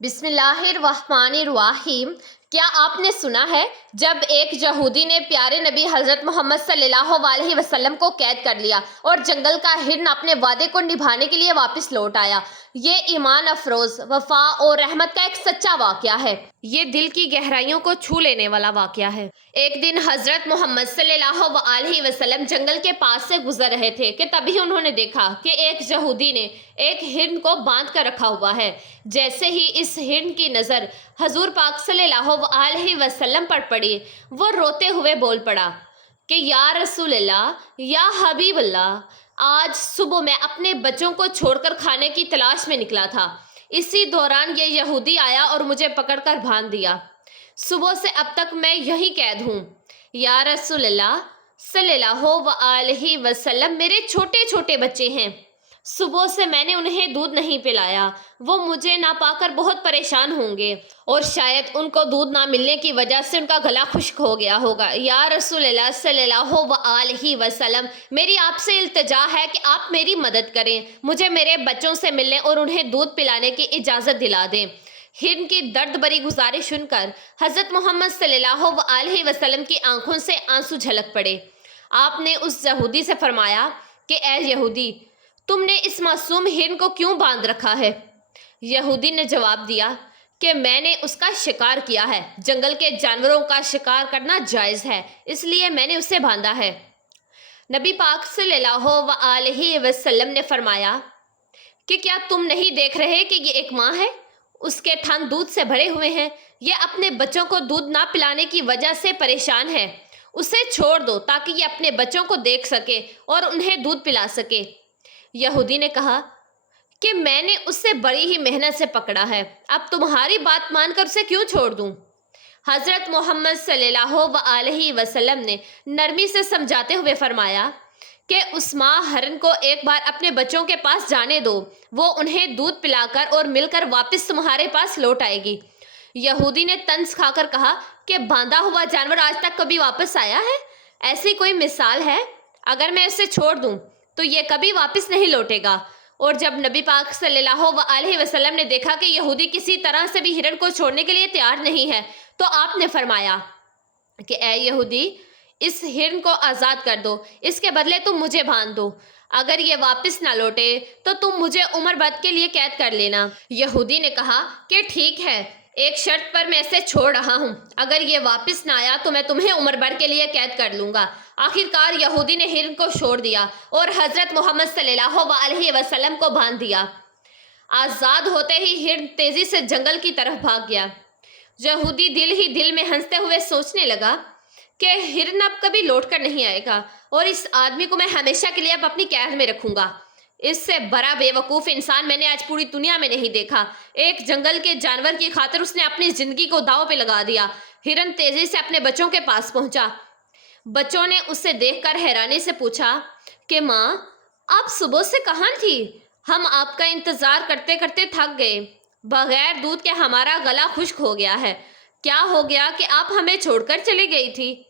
بسم اللہ الرحمن الرحیم۔ کیا آپ نے سنا ہے جب ایک یہودی نے پیارے نبی حضرت محمد صلی اللہ علیہ وسلم کو قید کر لیا اور جنگل کا ہرن اپنے وعدے کو نبھانے کے لیے واپس لوٹ آیا۔ یہ ایمان افروز، وفا اور رحمت کا ایک سچا واقعہ ہے۔ یہ دل کی گہرائیوں کو چھو لینے والا واقعہ ہے۔ ایک دن حضرت محمد صلی اللہ علیہ وسلم جنگل کے پاس سے گزر رہے تھے کہ تبھی انہوں نے دیکھا کہ ایک یہودی نے ایک ہرن کو باندھ کر رکھا ہوا ہے۔ جیسے ہی اس ہرن کی نظر حضور پاک صلی اللہ علیہ وسلم پر پڑی، وہ روتے ہوئے بول پڑا کہ یا رسول اللہ، یا حبیب اللہ، آج صبح میں اپنے بچوں کو چھوڑ کر کھانے کی تلاش میں نکلا تھا۔ اسی دوران یہ یہودی آیا اور مجھے پکڑ کر باندھ دیا۔ صبح سے اب تک میں یہی قید ہوں۔ یا رسول اللہ صلی اللہ علیہ وسلم، میرے چھوٹے چھوٹے بچے ہیں۔ صبح سے میں نے انہیں دودھ نہیں پلایا۔ وہ مجھے نہ پا کر بہت پریشان ہوں گے اور شاید ان کو دودھ نہ ملنے کی وجہ سے ان کا گلا خشک ہو گیا ہوگا۔ یا رسول اللہ صلی اللہ علیہ وسلم، میری آپ سے التجا ہے کہ آپ میری مدد کریں، مجھے میرے بچوں سے ملنے اور انہیں دودھ پلانے کی اجازت دلا دیں۔ ہرن کی درد بری گزارش سن کر حضرت محمد صلی اللہ علیہ وسلم کی آنکھوں سے آنسو جھلک پڑے۔ آپ نے اس یہودی سے فرمایا کہ اے یہودی، تم نے اس معصوم ہرن کو کیوں باندھ رکھا ہے؟ یہودی نے جواب دیا کہ میں نے اس کا شکار کیا ہے۔ جنگل کے جانوروں کا شکار کرنا جائز ہے، اس لیے میں نے اسے باندھا ہے۔ نبی پاک صلی اللہ علیہ وسلم نے فرمایا کہ کیا تم نہیں دیکھ رہے کہ یہ ایک ماں ہے؟ اس کے تھن دودھ سے بھرے ہوئے ہیں۔ یہ اپنے بچوں کو دودھ نہ پلانے کی وجہ سے پریشان ہے۔ اسے چھوڑ دو تاکہ یہ اپنے بچوں کو دیکھ سکے اور انہیں دودھ پلا سکے۔ یہودی نے کہا کہ میں نے اسے بڑی ہی محنت سے پکڑا ہے، اب تمہاری بات مان کر اسے کیوں چھوڑ دوں؟ حضرت محمد صلی اللہ علیہ وسلم نے نرمی سے سمجھاتے ہوئے فرمایا کہ اس ماں ہرن کو ایک بار اپنے بچوں کے پاس جانے دو، وہ انہیں دودھ پلا کر اور مل کر واپس تمہارے پاس لوٹ آئے گی۔ یہودی نے طنز کھا کر کہا کہ باندھا ہوا جانور آج تک کبھی واپس آیا ہے؟ ایسی کوئی مثال ہے؟ اگر میں اسے چھوڑ دوں تو یہ کبھی واپس نہیں لوٹے گا۔ اور جب نبی پاک صلی اللہ علیہ وسلم نے دیکھا کہ یہودی کسی طرح سے بھی ہرن کو چھوڑنے کے لیے تیار نہیں ہے، تو آپ نے فرمایا کہ اے یہودی، اس ہرن کو آزاد کر دو، اس کے بدلے تم مجھے باندھ دو۔ اگر یہ واپس نہ لوٹے تو تم مجھے عمر بھر کے لیے قید کر لینا۔ یہودی نے کہا کہ ٹھیک ہے، ایک شرط پر میں اسے چھوڑ رہا ہوں، اگر یہ واپس نہ آیا تو میں تمہیں عمر بھر کے لیے قید کر لوں گا۔ آخر کار یہودی نے ہرن کو چھوڑ دیا اور حضرت محمد صلی اللہ علیہ وسلم کو باندھ دیا۔ آزاد ہوتے ہی ہرن تیزی سے جنگل کی طرف بھاگ گیا۔ یہودی دل ہی دل میں ہنستے ہوئے سوچنے لگا کہ ہرن اب کبھی لوٹ کر نہیں آئے گا اور اس آدمی کو میں ہمیشہ کے لیے اب اپنی قید میں رکھوں گا۔ اس سے بڑا بے وقوف انسان میں نے آج پوری دنیا میں نہیں دیکھا۔ ایک جنگل کے جانور کی خاطر اس نے اپنی زندگی کو داؤ پہ لگا دیا۔ ہرن تیزی سے اپنے بچوں کے پاس پہنچا۔ بچوں نے اسے دیکھ کر حیرانی سے پوچھا کہ ماں، آپ صبح سے کہاں تھی؟ ہم آپ کا انتظار کرتے کرتے تھک گئے۔ بغیر دودھ کے ہمارا گلا خشک ہو گیا ہے۔ کیا ہو گیا کہ آپ ہمیں چھوڑ کر چلی گئی تھی؟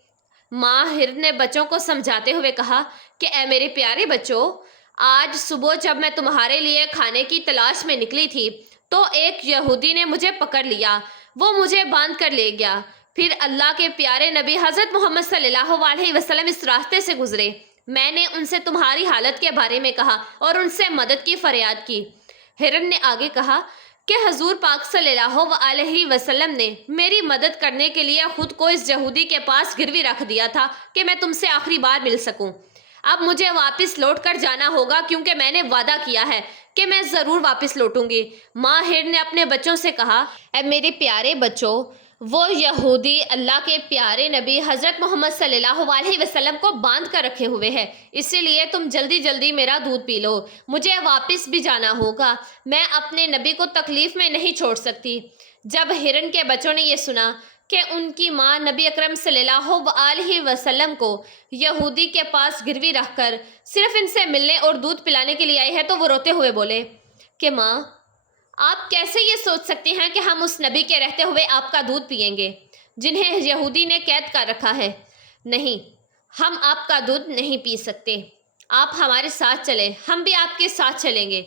ماں ہرن نے بچوں کو سمجھاتے ہوئے کہا کہ اے میرے پیارے بچوں، آج صبح جب میں تمہارے لیے کھانے کی تلاش میں نکلی تھی تو ایک یہودی نے مجھے پکڑ لیا۔ وہ مجھے باندھ کر لے گیا۔ پھر اللہ کے پیارے نبی حضرت محمد صلی اللہ علیہ وسلم اس راستے سے گزرے۔ میں نے ان سے تمہاری حالت کے بارے میں کہا اور ان سے مدد کی فریاد کی۔ ہرن نے آگے کہا کہ حضور پاک صلی اللہ علیہ وسلم نے میری مدد کرنے کے لیے خود کو اس یہودی کے پاس گروی رکھ دیا تھا کہ میں تم سے آخری بار مل سکوں۔ اب مجھے واپس لوٹ کر جانا ہوگا کیونکہ میں نے وعدہ کیا ہے کہ میں ضرور واپس لوٹوں گی۔ ماں ہرن نے اپنے بچوں سے کہا، اے میرے پیارے بچوں، وہ یہودی اللہ کے پیارے نبی حضرت محمد صلی اللہ علیہ وسلم کو باندھ کر رکھے ہوئے ہے، اسی لیے تم جلدی جلدی میرا دودھ پی لو، مجھے واپس بھی جانا ہوگا، میں اپنے نبی کو تکلیف میں نہیں چھوڑ سکتی۔ جب ہرن کے بچوں نے یہ سنا کہ ان کی ماں نبی اکرم صلی اللہ علیہ وسلم کو یہودی کے پاس گروی رکھ کر صرف ان سے ملنے اور دودھ پلانے کے لیے آئی ہے تو وہ روتے ہوئے بولے کہ ماں، آپ کیسے یہ سوچ سکتی ہیں کہ ہم اس نبی کے رہتے ہوئے آپ کا دودھ پئیں گے جنہیں یہودی نے قید کر رکھا ہے؟ نہیں، ہم آپ کا دودھ نہیں پی سکتے۔ آپ ہمارے ساتھ چلیں، ہم بھی آپ کے ساتھ چلیں گے۔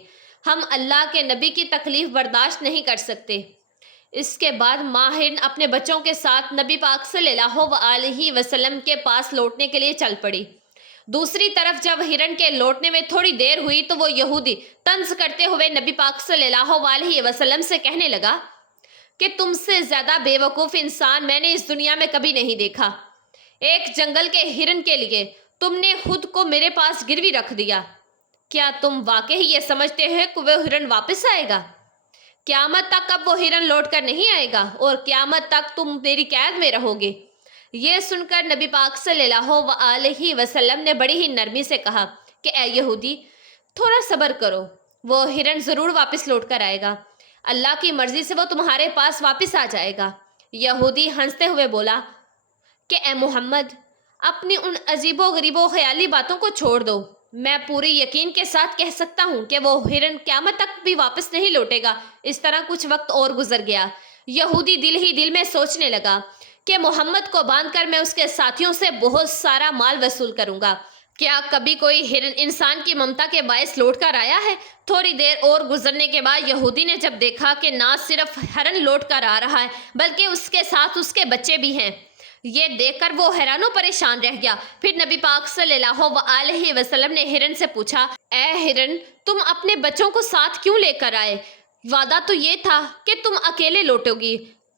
ہم اللہ کے نبی کی تکلیف برداشت نہیں کر سکتے۔ اس کے بعد ماں ہرن اپنے بچوں کے ساتھ نبی پاک صلی اللہ علیہ وسلم کے پاس لوٹنے کے لیے چل پڑی۔ دوسری طرف جب ہرن کے لوٹنے میں تھوڑی دیر ہوئی تو وہ یہودی طنز کرتے ہوئے نبی پاک صلی اللہ علیہ وسلم سے کہنے لگا کہ تم سے زیادہ بے وقوف انسان میں نے اس دنیا میں کبھی نہیں دیکھا۔ ایک جنگل کے ہرن کے لیے تم نے خود کو میرے پاس گروی رکھ دیا۔ کیا تم واقعی یہ سمجھتے ہیں کہ وہ ہرن واپس آئے گا؟ قیامت تک اب وہ ہرن لوٹ کر نہیں آئے گا اور قیامت تک تم میری قید میں رہو گے۔ یہ سن کر نبی پاک صلی اللہ علیہ وسلم نے بڑی ہی نرمی سے کہا کہ اے یہودی، تھوڑا صبر کرو، وہ ہرن ضرور واپس لوٹ کر آئے گا، اللہ کی مرضی سے وہ تمہارے پاس واپس آ جائے گا۔ یہودی ہنستے ہوئے بولا کہ اے محمد، اپنی ان عجیب و غریب و خیالی باتوں کو چھوڑ دو۔ میں پوری یقین کے ساتھ کہہ سکتا ہوں کہ وہ ہرن قیامت تک بھی واپس نہیں لوٹے گا۔ اس طرح کچھ وقت اور گزر گیا۔ یہودی دل ہی دل میں سوچنے لگا کہ محمد کو باندھ کر میں اس کے ساتھیوں سے بہت سارا مال وصول کروں گا۔ کیا کبھی کوئی ہرن انسان کی ممتا کے باعث لوٹ کر آیا ہے؟ تھوڑی دیر اور گزرنے کے بعد یہودی نے جب دیکھا کہ نہ صرف ہرن لوٹ کر آ رہا ہے بلکہ اس کے ساتھ اس کے بچے بھی ہیں، یہ دیکھ کر وہ حیران و پریشان رہ گیا۔ پھر نبی پاک صلی اللہ علیہ وسلم نے ہرن سے پوچھا، اے ہرن، تم اپنے بچوں کو ساتھ کیوں لے کر آئے؟ وعدہ تو یہ تھا کہ تم اکیلے لوٹو گی۔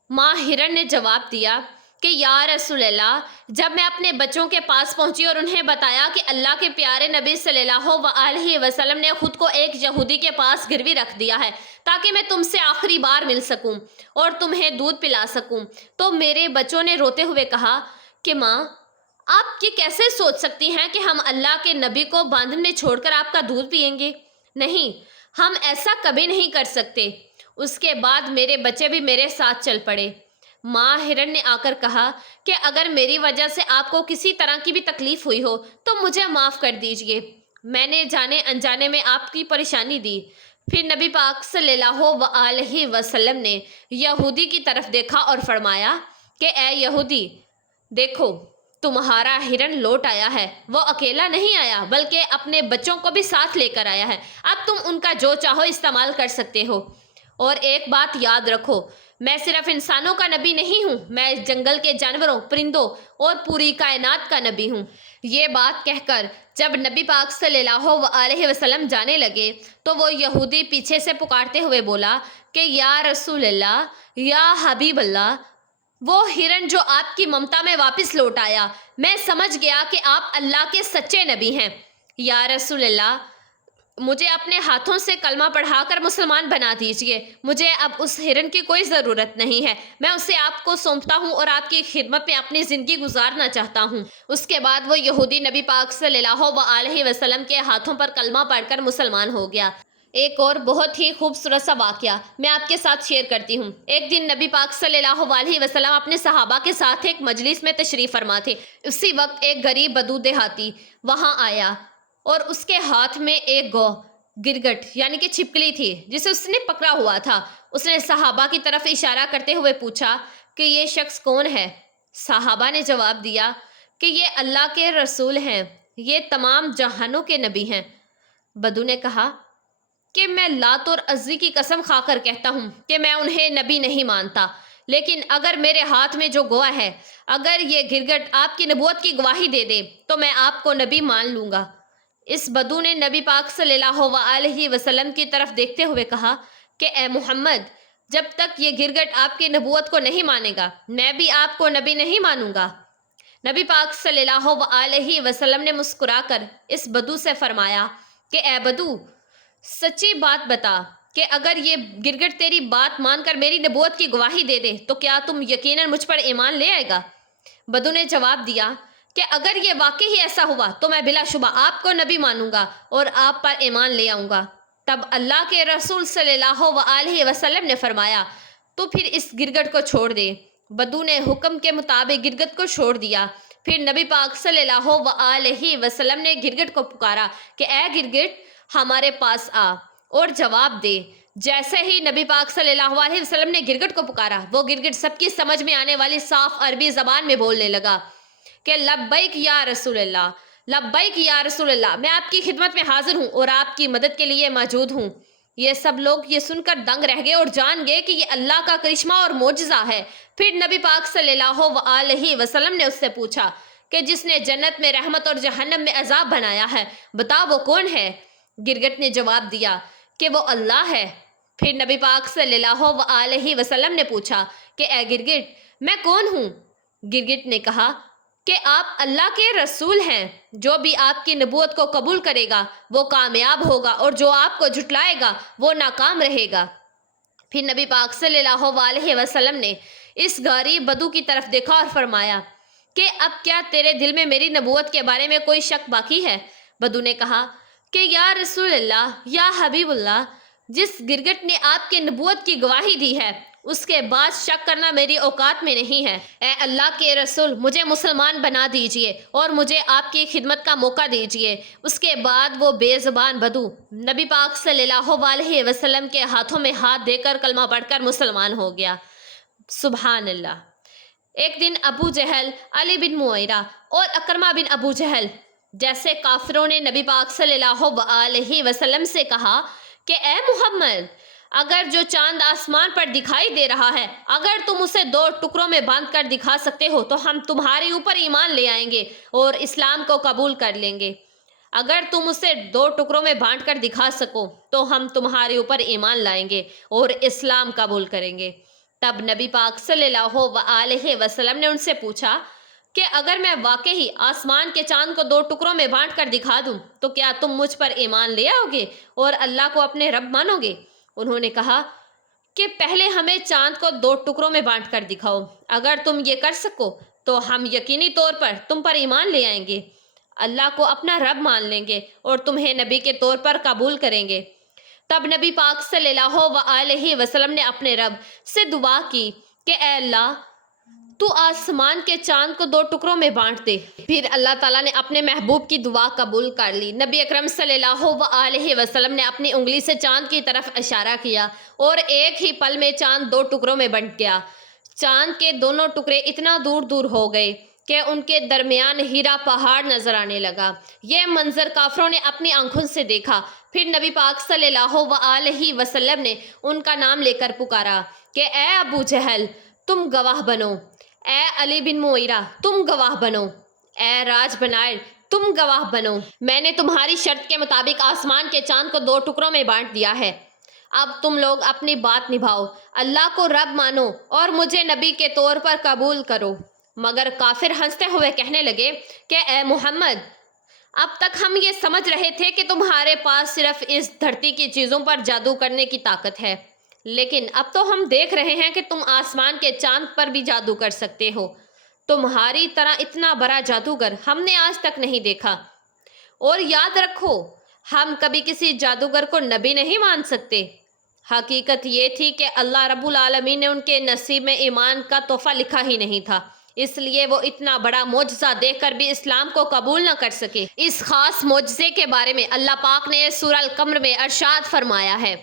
ماں ہرن نے جواب دیا کہ یا رسول اللہ، جب میں اپنے بچوں کے پاس پہنچی اور انہیں بتایا کہ اللہ کے پیارے نبی صلی اللہ علیہ وسلم نے خود کو ایک یہودی کے پاس گروی رکھ دیا ہے تاکہ میں تم سے آخری بار مل سکوں اور تمہیں دودھ پلا سکوں، تو میرے بچوں نے روتے ہوئے کہا کہ ماں، آپ یہ کیسے سوچ سکتی ہیں کہ ہم اللہ کے نبی کو باندھن میں چھوڑ کر آپ کا دودھ پئیں گے؟ نہیں، ہم ایسا کبھی نہیں کر سکتے۔ اس کے بعد میرے بچے بھی میرے ساتھ چل پڑے۔ ماں ہرن نے آ کر کہا کہ اگر میری وجہ سے آپ کو کسی طرح کی بھی تکلیف ہوئی ہو تو مجھے معاف کر دیجئے، میں نے جانے انجانے میں آپ کی پریشانی دی۔ پھر نبی پاک صلی اللہ علیہ وسلم نے یہودی کی طرف دیکھا اور فرمایا کہ اے یہودی، دیکھو تمہارا ہرن لوٹ آیا ہے، وہ اکیلا نہیں آیا بلکہ اپنے بچوں کو بھی ساتھ لے کر آیا ہے، اب تم ان کا جو چاہو استعمال کر سکتے ہو۔ اور ایک بات یاد رکھو، میں صرف انسانوں کا نبی نہیں ہوں، میں جنگل کے جانوروں، پرندوں اور پوری کائنات کا نبی ہوں۔ یہ بات کہہ کر جب نبی پاک صلی اللہ علیہ وسلم جانے لگے تو وہ یہودی پیچھے سے پکارتے ہوئے بولا کہ یا رسول اللہ، یا حبیب اللہ، وہ ہرن جو آپ کی ممتا میں واپس لوٹ آیا، میں سمجھ گیا کہ آپ اللہ کے سچے نبی ہیں۔ یا رسول اللہ، مجھے اپنے ہاتھوں سے کلمہ پڑھا کر مسلمان بنا دیجئے، مجھے اب اس ہرن کی کوئی ضرورت نہیں ہے، میں اسے آپ کو سونپتا ہوں اور آپ کی خدمت میں اپنی زندگی گزارنا چاہتا ہوں۔ اس کے بعد وہ یہودی نبی پاک صلی اللہ علیہ وسلم کے ہاتھوں پر کلمہ پڑھ کر مسلمان ہو گیا۔ ایک اور بہت ہی خوبصورت سا واقعہ میں آپ کے ساتھ شیئر کرتی ہوں۔ ایک دن نبی پاک صلی اللہ علیہ وسلم اپنے صحابہ کے ساتھ ایک مجلس میں تشریف فرما تھے۔ اسی وقت ایک غریب بدو دیہاتی وہاں آیا اور اس کے ہاتھ میں ایک گرگٹ یعنی کہ چھپکلی تھی جسے اس نے پکڑا ہوا تھا۔ اس نے صحابہ کی طرف اشارہ کرتے ہوئے پوچھا کہ یہ شخص کون ہے؟ صحابہ نے جواب دیا کہ یہ اللہ کے رسول ہیں، یہ تمام جہانوں کے نبی ہیں۔ بدو نے کہا کہ میں لات اور عزی کی قسم کھا کر کہتا ہوں کہ میں انہیں نبی نہیں مانتا، لیکن اگر میرے ہاتھ میں جو گواہ ہے، اگر یہ گرگٹ آپ کی نبوت کی گواہی دے دے تو میں آپ کو نبی مان لوں گا۔ اس بدو نے نبی پاک صلی اللہ علیہ وسلم کی طرف دیکھتے ہوئے کہا کہ اے محمد، جب تک یہ گرگٹ آپ کی نبوت کو نہیں مانے گا میں بھی آپ کو نبی نہیں مانوں گا۔ نبی پاک صلی اللہ علیہ وسلم نے مسکرا کر اس بدو سے فرمایا کہ اے بدو، سچی بات بتا کہ اگر یہ گرگٹ تیری بات مان کر میری نبوت کی گواہی دے دے تو کیا تم یقیناً مجھ پر ایمان لے آئے گا؟ بدو نے جواب دیا کہ اگر یہ واقعی ایسا ہوا تو میں بلا شبہ آپ کو نبی مانوں گا اور آپ پر ایمان لے آؤں گا۔ تب اللہ کے رسول صلی اللہ علیہ وسلم نے فرمایا تو پھر اس گرگٹ کو چھوڑ دے۔ بدو نے حکم کے مطابق گرگٹ کو چھوڑ دیا۔ پھر نبی پاک صلی اللہ علیہ وسلم نے گرگٹ کو پکارا کہ اے گرگٹ، ہمارے پاس آ اور جواب دے۔ جیسے ہی نبی پاک صلی اللہ علیہ وسلم نے گرگٹ کو پکارا، وہ گرگٹ سب کی سمجھ میں آنے والی صاف عربی زبان میں بولنے لگا کہ لبیک یا رسول اللہ، لبیک یا رسول اللہ، میں آپ کی خدمت میں حاضر ہوں اور آپ کی مدد کے لیے موجود ہوں۔ یہ سب لوگ یہ سن کر دنگ رہ گئے اور جان گئے کہ یہ اللہ کا کرشمہ اور معجزہ ہے۔ پھر نبی پاک صلی اللہ علیہ وسلم نے اس سے پوچھا کہ جس نے جنت میں رحمت اور جہنم میں عذاب بنایا ہے، بتا وہ کون ہے؟ گرگٹ نے جواب دیا کہ وہ اللہ ہے۔ پھر نبی پاک صلی اللہ علیہ وسلم نے پوچھا کہ اے گرگٹ، میں کون ہوں؟ گرگٹ نے کہا کہ آپ اللہ کے رسول ہیں۔ جو بھی آپ کی نبوت کو قبول کرے گا وہ کامیاب ہوگا، اور جو آپ کو جھٹلائے گا وہ ناکام رہے گا۔ پھر نبی پاک صلی اللہ علیہ وسلم نے اس غریب بدو کی طرف دیکھا اور فرمایا کہ اب کیا تیرے دل میں میری نبوت کے بارے میں کوئی شک باقی ہے؟ بدو نے کہا کہ یا رسول اللہ، یا حبیب اللہ، جس گرگٹ نے آپ کے نبوت کی گواہی دی ہے اس کے بعد شک کرنا میری اوقات میں نہیں ہے۔ اے اللہ کے رسول، مجھے مسلمان بنا دیجئے اور مجھے آپ کی خدمت کا موقع دیجئے۔ اس کے بعد وہ بے زبان بدو نبی پاک صلی اللہ علیہ وسلم کے ہاتھوں میں ہاتھ دے کر کلمہ پڑھ کر مسلمان ہو گیا۔ سبحان اللہ۔ ایک دن ابو جہل، علی بن معیرہ اور اکرمہ بن ابو جہل جیسے کافروں نے نبی پاک صلی اللہ علیہ وسلم سے کہا کہ اے محمد، اگر جو چاند آسمان پر دکھائی دے رہا ہے، اگر تم اسے 2 ٹکڑوں میں باندھ کر دکھا سکتے ہو تو ہم تمہارے اوپر ایمان لے آئیں گے اور اسلام کو قبول کر لیں گے۔ اگر تم اسے 2 ٹکڑوں میں بانٹ کر دکھا سکو تو ہم تمہارے اوپر ایمان لائیں گے اور اسلام قبول کریں گے۔ تب نبی پاک صلی اللہ علیہ وسلم نے ان سے پوچھا کہ اگر میں واقعی آسمان کے چاند کو 2 ٹکڑوں میں بانٹ کر دکھا دوں تو کیا تم مجھ پر ایمان لے آؤ گے اور اللہ کو اپنے رب مانو گے؟ انہوں نے کہا کہ پہلے ہمیں چاند کو 2 ٹکڑوں میں بانٹ کر دکھاؤ، اگر تم یہ کر سکو تو ہم یقینی طور پر تم پر ایمان لے آئیں گے، اللہ کو اپنا رب مان لیں گے اور تمہیں نبی کے طور پر قبول کریں گے۔ تب نبی پاک صلی اللہ علیہ وسلم نے اپنے رب سے دعا کی کہ اے اللہ، تو آسمان کے چاند کو 2 ٹکڑوں میں بانٹ دے۔ پھر اللہ تعالیٰ نے اپنے محبوب کی دعا قبول کر لی۔ نبی اکرم صلی اللہ علیہ وسلم نے اپنی انگلی سے چاند کی طرف اشارہ کیا اور ایک ہی پل میں چاند 2 ٹکڑوں میں بٹ گیا۔ چاند کے دونوں ٹکڑے اتنا دور دور ہو گئے کہ ان کے درمیان ہیرا پہاڑ نظر آنے لگا۔ یہ منظر کافروں نے اپنی آنکھوں سے دیکھا۔ پھر نبی پاک صلی اللہ علیہ وسلم نے ان کا نام لے کر پکارا کہ اے ابو جہل، تم گواہ بنو، اے علی بن معیرہ، تم گواہ بنو، اے راج بنائر، تم گواہ بنو۔ میں نے تمہاری شرط کے مطابق آسمان کے چاند کو 2 ٹکڑوں میں بانٹ دیا ہے۔ اب تم لوگ اپنی بات نبھاؤ، اللہ کو رب مانو اور مجھے نبی کے طور پر قبول کرو۔ مگر کافر ہنستے ہوئے کہنے لگے کہ اے محمد، اب تک ہم یہ سمجھ رہے تھے کہ تمہارے پاس صرف اس دھرتی کی چیزوں پر جادو کرنے کی طاقت ہے، لیکن اب تو ہم دیکھ رہے ہیں کہ تم آسمان کے چاند پر بھی جادو کر سکتے ہو۔ تمہاری طرح اتنا بڑا جادوگر ہم نے آج تک نہیں دیکھا۔ اور یاد رکھو، ہم کبھی کسی جادوگر کو نبی نہیں مان سکتے۔ حقیقت یہ تھی کہ اللہ رب العالمین نے ان کے نصیب میں ایمان کا تحفہ لکھا ہی نہیں تھا، اس لیے وہ اتنا بڑا معجزہ دیکھ کر بھی اسلام کو قبول نہ کر سکے۔ اس خاص معجزے کے بارے میں اللہ پاک نے سورہ القمر میں ارشاد فرمایا ہے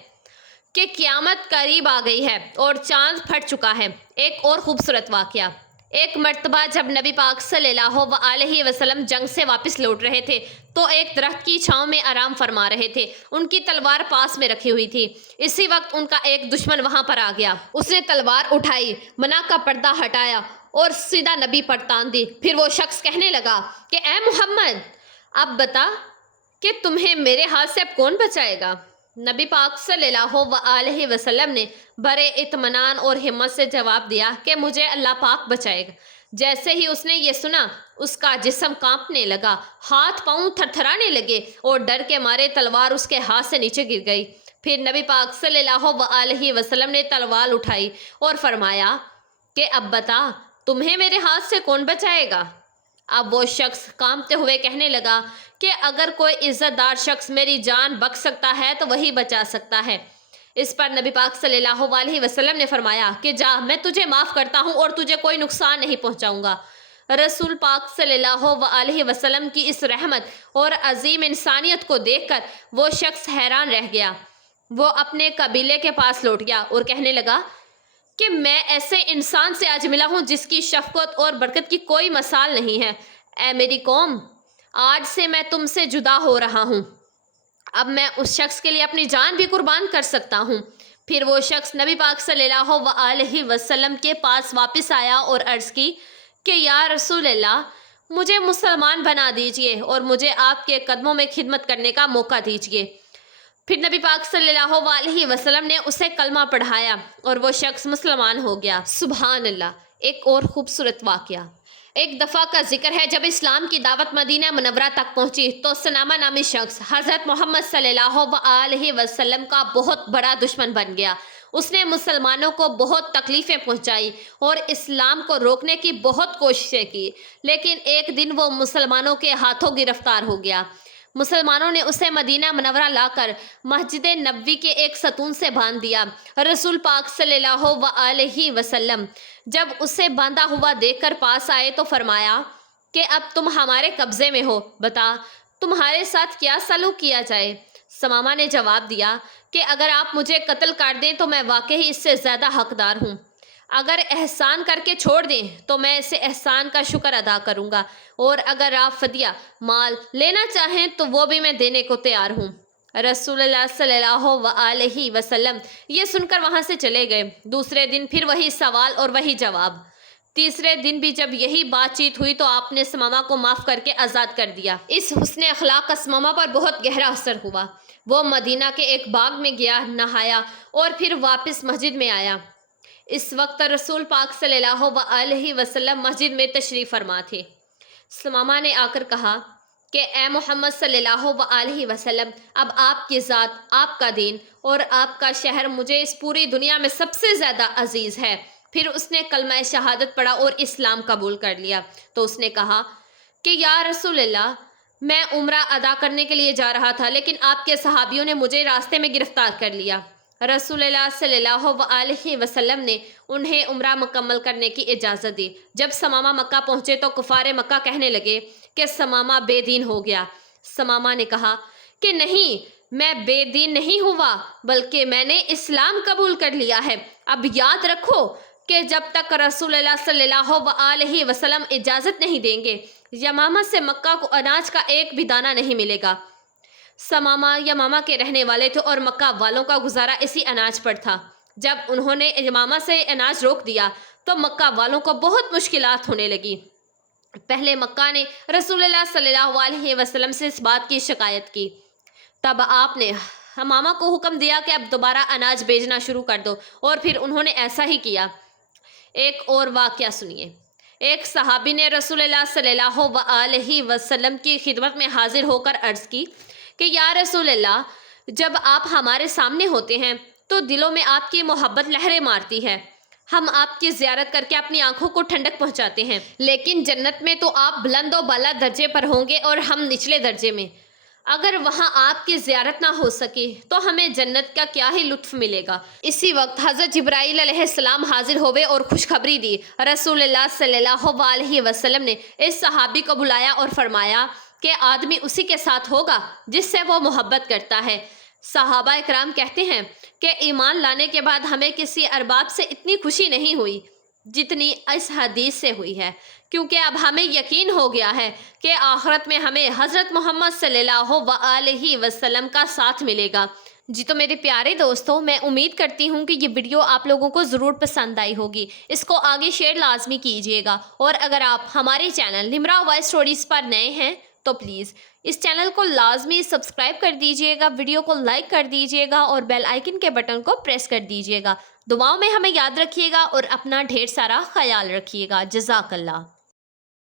کہ قیامت قریب آ گئی ہے اور چاند پھٹ چکا ہے۔ ایک اور خوبصورت واقعہ، ایک مرتبہ جب نبی پاک صلی اللہ علیہ وسلم جنگ سے واپس لوٹ رہے تھے تو ایک درخت کی چھاؤں میں آرام فرما رہے تھے۔ ان کی تلوار پاس میں رکھی ہوئی تھی۔ اسی وقت ان کا ایک دشمن وہاں پر آ گیا۔ اس نے تلوار اٹھائی، منع کا پردہ ہٹایا اور سیدھا نبی پر تان دی۔ پھر وہ شخص کہنے لگا کہ اے محمد، اب بتا کہ تمہیں میرے ہاتھ سے اب کون بچائے گا؟ نبی پاک صلی اللہ علیہ وسلم نے بڑے اطمینان اور ہمت سے جواب دیا کہ مجھے اللہ پاک بچائے گا۔ جیسے ہی اس نے یہ سنا، اس کا جسم کانپنے لگا، ہاتھ پاؤں تھرتھرانے لگے اور ڈر کے مارے تلوار اس کے ہاتھ سے نیچے گر گئی۔ پھر نبی پاک صلی اللہ علیہ وسلم نے تلوار اٹھائی اور فرمایا کہ اب بتا، تمہیں میرے ہاتھ سے کون بچائے گا؟ اب وہ شخص کانپتے ہوئے کہنے لگا کہ اگر کوئی عزت دار شخص میری جان بخش سکتا ہے تو وہی بچا سکتا ہے۔ اس پر نبی پاک صلی اللہ علیہ وسلم نے فرمایا کہ جا، میں تجھے معاف کرتا ہوں اور تجھے کوئی نقصان نہیں پہنچاؤں گا۔ رسول پاک صلی اللہ علیہ وسلم کی اس رحمت اور عظیم انسانیت کو دیکھ کر وہ شخص حیران رہ گیا۔ وہ اپنے قبیلے کے پاس لوٹ گیا اور کہنے لگا کہ میں ایسے انسان سے آج ملا ہوں جس کی شفقت اور برکت کی کوئی مثال نہیں ہے۔ اے میری قوم، آج سے میں تم سے جدا ہو رہا ہوں۔ اب میں اس شخص کے لیے اپنی جان بھی قربان کر سکتا ہوں۔ پھر وہ شخص نبی پاک صلی اللہ علیہ وسلم کے پاس واپس آیا اور عرض کی کہ یا رسول اللہ، مجھے مسلمان بنا دیجئے اور مجھے آپ کے قدموں میں خدمت کرنے کا موقع دیجئے۔ پھر نبی پاک صلی اللہ علیہ وسلم نے اسے کلمہ پڑھایا اور وہ شخص مسلمان ہو گیا۔ سبحان اللہ۔ ایک اور خوبصورت واقعہ۔ ایک دفعہ کا ذکر ہے جب اسلام کی دعوت مدینہ منورہ تک پہنچی تو سنامہ نامی شخص حضرت محمد صلی اللہ علیہ وسلم کا بہت بڑا دشمن بن گیا۔ اس نے مسلمانوں کو بہت تکلیفیں پہنچائی اور اسلام کو روکنے کی بہت کوششیں کی، لیکن ایک دن وہ مسلمانوں کے ہاتھوں گرفتار ہو گیا۔ مسلمانوں نے اسے مدینہ منورہ لا کر مسجد نبوی کے ایک ستون سے باندھ دیا۔ رسول پاک صلی اللہ علیہ وسلم جب اسے باندھا ہوا دیکھ کر پاس آئے تو فرمایا کہ اب تم ہمارے قبضے میں ہو، بتا تمہارے ساتھ کیا سلوک کیا جائے؟ ثمامہ نے جواب دیا کہ اگر آپ مجھے قتل کر دیں تو میں واقعی اس سے زیادہ حقدار ہوں، اگر احسان کر کے چھوڑ دیں تو میں اسے احسان کا شکر ادا کروں گا، اور اگر آپ فدیہ مال لینا چاہیں تو وہ بھی میں دینے کو تیار ہوں۔ رسول اللہ صلی اللہ علیہ وسلم یہ سن کر وہاں سے چلے گئے۔ دوسرے دن پھر وہی سوال اور وہی جواب۔ تیسرے دن بھی جب یہی بات چیت ہوئی تو آپ نے ثمامہ کو معاف کر کے آزاد کر دیا۔ اس حسن اخلاق کا ثمامہ پر بہت گہرا اثر ہوا۔ وہ مدینہ کے ایک باغ میں گیا، نہایا اور پھر واپس مسجد میں آیا۔ اس وقت رسول پاک صلی اللہ علیہ وسلم مسجد میں تشریف فرما تھے۔ ثمامہ نے آ کر کہا کہ اے محمد صلی اللہ علیہ وسلم، اب آپ کی ذات، آپ کا دین اور آپ کا شہر مجھے اس پوری دنیا میں سب سے زیادہ عزیز ہے۔ پھر اس نے کلمہ شہادت پڑھا اور اسلام قبول کر لیا تو اس نے کہا کہ یا رسول اللہ، میں عمرہ ادا کرنے کے لیے جا رہا تھا لیکن آپ کے صحابیوں نے مجھے راستے میں گرفتار کر لیا۔ رسول اللہ صلی اللہ علیہ وسلم نے انہیں عمرہ مکمل کرنے کی اجازت دی۔ جب ثمامہ مکہ پہنچے تو کفار مکہ کہنے لگے کہ ثمامہ بے دین ہو گیا۔ ثمامہ نے کہا کہ نہیں، میں بے دین نہیں ہوا بلکہ میں نے اسلام قبول کر لیا ہے۔ اب یاد رکھو کہ جب تک رسول اللہ صلی اللہ علیہ وسلم اجازت نہیں دیں گے، یمامہ سے مکہ کو اناج کا ایک بھی دانہ نہیں ملے گا۔ ثمامہ یمامہ کے رہنے والے تھے اور مکہ والوں کا گزارا اسی اناج پر تھا۔ جب انہوں نے یمامہ سے اناج روک دیا تو مکہ والوں کو بہت مشکلات ہونے لگی۔ پہلے مکہ نے رسول اللہ صلی اللہ علیہ وسلم سے اس بات کی شکایت کی۔ تب آپ نے یمامہ کو حکم دیا کہ اب دوبارہ اناج بھیجنا شروع کر دو، اور پھر انہوں نے ایسا ہی کیا۔ ایک اور واقعہ سنیے۔ ایک صحابی نے رسول اللہ صلی اللہ علیہ وسلم کی خدمت میں حاضر ہو کر عرض کی کہ یا رسول اللہ، جب آپ ہمارے سامنے ہوتے ہیں تو دلوں میں آپ کی محبت لہریں مارتی ہے۔ ہم آپ کی زیارت کر کے اپنی آنکھوں کو ٹھنڈک پہنچاتے ہیں، لیکن جنت میں تو آپ بلند و بالا درجے پر ہوں گے اور ہم نچلے درجے میں۔ اگر وہاں آپ کی زیارت نہ ہو سکی تو ہمیں جنت کا کیا ہی لطف ملے گا۔ اسی وقت حضرت جبرائیل علیہ السلام حاضر ہوئے اور خوشخبری دی۔ رسول اللہ صلی اللہ علیہ وسلم نے اس صحابی کو بلایا اور فرمایا کہ آدمی اسی کے ساتھ ہوگا جس سے وہ محبت کرتا ہے۔ صحابہ اکرام کہتے ہیں کہ ایمان لانے کے بعد ہمیں کسی ارباب سے اتنی خوشی نہیں ہوئی جتنی اس حدیث سے ہوئی ہے، کیونکہ اب ہمیں یقین ہو گیا ہے کہ آخرت میں ہمیں حضرت محمد صلی اللہ علیہ وسلم کا ساتھ ملے گا۔ جی تو میرے پیارے دوستوں، میں امید کرتی ہوں کہ یہ ویڈیو آپ لوگوں کو ضرور پسند آئی ہوگی۔ اس کو آگے شیئر لازمی کیجیے گا، اور اگر آپ ہمارے چینل نمرہ وائس اسٹوریز پر نئے ہیں تو پلیز اس چینل کو لازمی سبسکرائب کر دیجیے گا، ویڈیو کو لائک کر دیجیے گا اور بیل آئیکن کے بٹن کو پریس کر دیجیے گا۔ دعاؤں میں ہمیں یاد رکھیے گا اور اپنا ڈھیر سارا خیال رکھیے گا۔ جزاک اللہ۔